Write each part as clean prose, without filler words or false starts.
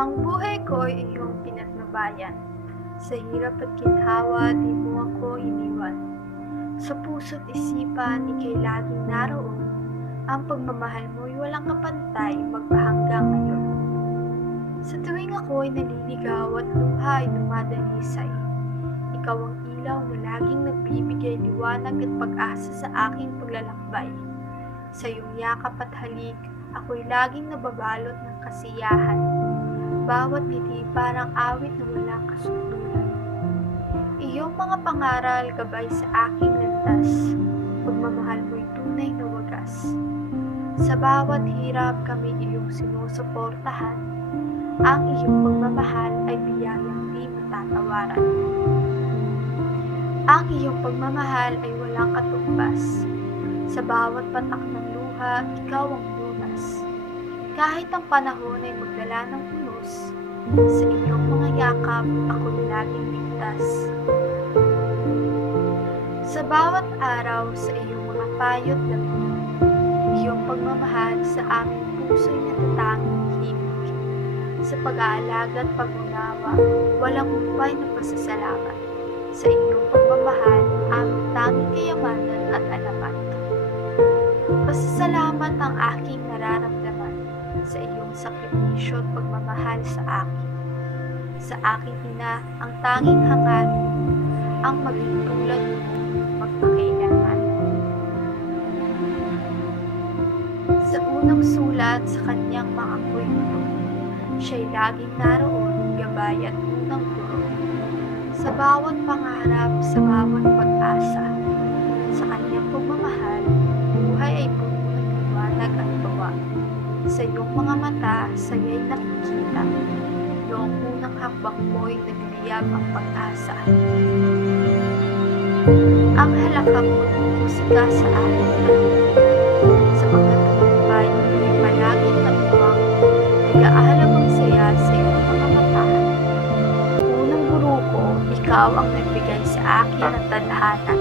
Ang buhay ko ay iyong pinagnabayan. Sa hirap at ginhawa, di mo ako iniwan. Sa puso't isipan, ika'y laging naroon. Ang pagmamahal mo'y walang kapantay, magpahanggang ngayon. Sa tuwing ako'y naliligaw at luha ay dumadalisay, ikaw ang ilaw na laging nagbibigay liwanag at pag-asa sa aking paglalakbay. Sa iyong yakap at halik, ako'y laging nababalot ng kasiyahan. Bawat ngiti parang awit na walang kasundulan. Iyong mga pangaral gabay sa aking landas, pagmamahal mo'y tunay na wagas. Sa bawat hirap kami iyong sinusuportahan, ang iyong pagmamahal ay biyayang di matatawaran. Ang iyong pagmamahal ay walang katumbas. Sa bawat patak ng luha, ikaw ang lunas. Kahit ang panahon ay magdala ng unos, sa iyong mga yakap ako'y laging ligtas. Sa bawat araw, sa iyong mga payo't dami, iyong pagmamahal sa aming puso'y natatanging himig. Sa pag-aalaga at pag-unawa, walang humpay na pasasalamat. Sa iyong pagmamahal, aming tanging kayamanan at alamat. Pasasalamat ang aking nararamdaman sa iyong sakripisyo at pagmamahal sa akin. Sa aking ina, ang tanging hangarin, ang maging tulad mo magpakailanman. Sa unang sulat sa kanyang mga kwento, siya'y laging naroon, gabay at unang guro. Sa bawat pangarap, sa bawat pag-asa, sa kanyang pagmamahal, buhay ay puno ng liwanag at tuwa. Sa iyong mga mata, saya'y nakikita. Noong unang hakbang mo'y nagliyab ang pag-asa. Ang halakang mo'y musika sa aking paligid. Sa pagkatagumpay, mo'y palaging natuwang, nag-aalam ang saya sa iyong mga mata. Unang guro ko, ikaw ang nagbigay sa akin ng tadhana.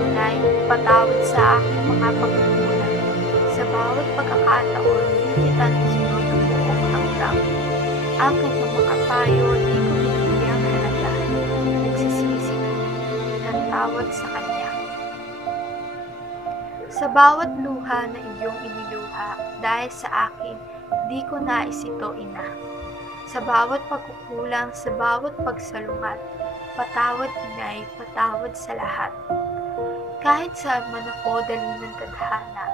Tunay, patawad sa aking mga pagkukulang. Sa bawat pagkakataon, di kita nasunod ang buong hanggang. Ang kanyang mga payo, di ko binigyang halaga. Nagsisisi ng tawad sa kanya. Sa bawat luha na iyong iniluha, dahil sa akin, di ko nais ito, ina. Sa bawat pagkukulang, sa bawat pagsalungat, patawad, inay, patawad sa lahat. Kahit saan man ako dalhin ng tadhana,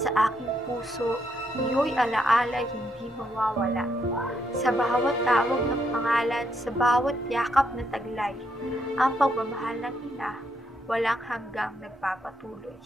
sa aking puso, iyo'y alaala hindi mawawala. Sa bawat tawag ng pangalan, sa bawat yakap na taglay, ang pagmamahal ng ina, walang hanggang nagpapatuloy.